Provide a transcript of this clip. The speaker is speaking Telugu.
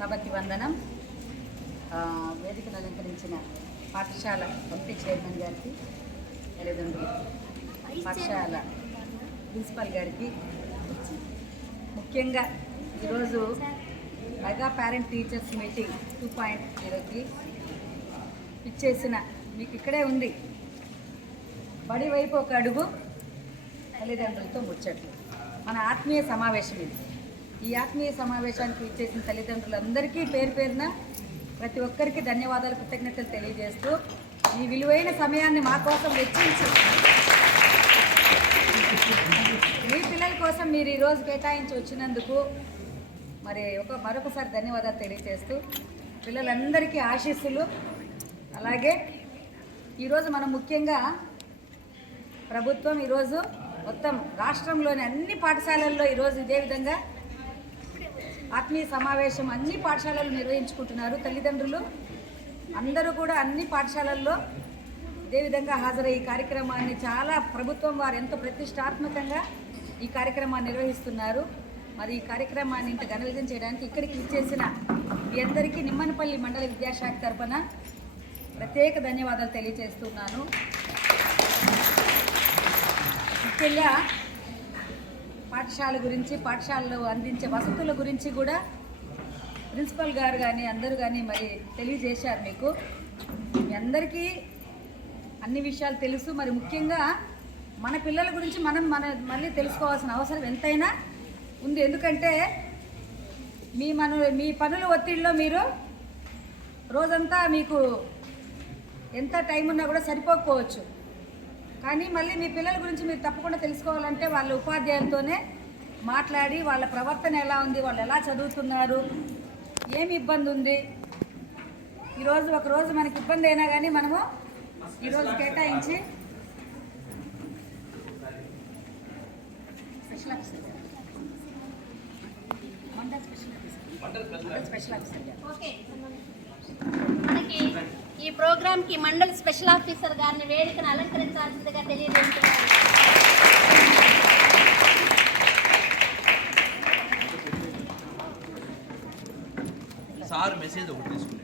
సభకి వందనం. వేదికను అలంకరించిన పాఠశాల కమిటీ చైర్మన్ గారికి, తల్లిదండ్రులు, పాఠశాల ప్రిన్సిపల్ గారికి, ముఖ్యంగా ఈరోజు మెగా పేరెంట్ టీచర్స్ మీటింగ్ 2.0కి ఇచ్చేసిన మీకు ఇక్కడే ఉంది బడి వైపు ఒక అడుగు, తల్లిదండ్రులతో ముచ్చట్లు. మన ఆత్మీయ సమావేశం ఇది. ఈ ఆత్మీయ సమావేశానికి ఇచ్చేసిన తల్లిదండ్రులందరికీ పేరు పేరున ప్రతి ఒక్కరికి ధన్యవాదాలు, కృతజ్ఞతలు తెలియజేస్తూ ఈ విలువైన సమయాన్ని మా కోసం వెచ్చించి మీ పిల్లల కోసం మీరు ఈరోజు కేటాయించి వచ్చినందుకు మరొకసారి ధన్యవాదాలు తెలియజేస్తూ పిల్లలందరికీ ఆశీస్సులు. అలాగే ఈరోజు మనం ముఖ్యంగా ప్రభుత్వం ఈరోజు మొత్తం రాష్ట్రంలోని అన్ని పాఠశాలల్లో ఈరోజు ఇదే విధంగా ఆత్మీయ సమావేశం అన్ని పాఠశాలలు నిర్వహించుకుంటున్నారు. తల్లిదండ్రులు అందరూ కూడా అన్ని పాఠశాలల్లో ఇదే విధంగా హాజరై ఈ కార్యక్రమాన్ని చాలా ప్రభుత్వం వారు ఎంతో ప్రతిష్టాత్మకంగా ఈ కార్యక్రమాన్ని నిర్వహిస్తున్నారు. మరి ఈ కార్యక్రమాన్ని ఇంత ఘన విజయం చేయడానికి ఇక్కడికి ఇచ్చేసిన మీ అందరికీ నిమ్మనపల్లి మండల విద్యాశాఖ తరఫున ప్రత్యేక ధన్యవాదాలు తెలియజేస్తున్నాను. ముఖ్యంగా పాఠశాల గురించి, పాఠశాలలో అందించే వసతుల గురించి కూడా ప్రిన్సిపల్ గారు కానీ అందరూ కానీ మరి తెలియజేశారు. మీ అందరికీ అన్ని విషయాలు తెలుసు. మరి ముఖ్యంగా మన పిల్లల గురించి మనం మళ్ళీ తెలుసుకోవాల్సిన అవసరం ఎంతైనా ఉంది. ఎందుకంటే మీ పనుల ఒత్తిడిలో మీరు రోజంతా మీకు ఎంత టైం ఉన్నా కూడా సరిపోకపోవచ్చు. కానీ మళ్ళీ మీ పిల్లల గురించి మీరు తప్పకుండా తెలుసుకోవాలంటే వాళ్ళ ఉపాధ్యాయులతోనే మాట్లాడి వాళ్ళ ప్రవర్తన ఎలా ఉంది, వాళ్ళు ఎలా చదువుతున్నారు, ఏమి ఇబ్బంది ఉంది, ఒకరోజు మనకి ఇబ్బంది అయినా కానీ మనము ఈరోజు కేటాయించి స్పెషల్ ఆఫీసర్ మనకి ఈ ప్రోగ్రామ్ కి మండల్ స్పెషల్ ఆఫీసర్ గారిని వేదికను అలంకరించాల్సిందిగా తెలియజేస్తున్నారు. సార్ మెసేజ్ ఒకటి తీసుకుని